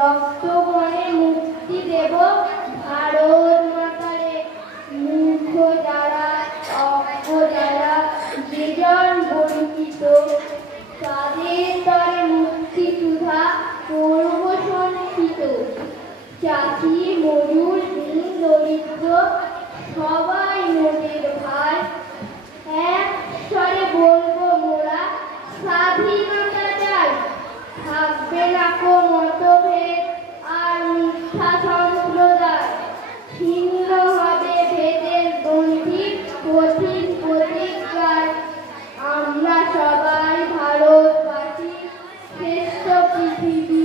রক্তবনে মুক্তি দেব ভারত মাতারে। মূর্খ যারা, অজ্ঞ যারা, যেজন বঞ্চিত, তাদের তরে মুক্তি সুধা করব সঞ্চিত। চাষি মজুর দিন দরিদ্র সবাই মোদের ভাই, এক স্বরে বলবো মোরা স্বাধীনতা চাই। থাকবে না কো মতভেদ আর মিথ্যা সম্প্রদায়, ছিন্ন হবে ভেদের গণ্ডি কঠিন প্রতিজ্ঞায়। আমরা সবাই ভারতবাসী, শ্রেষ্ঠ পৃথিবী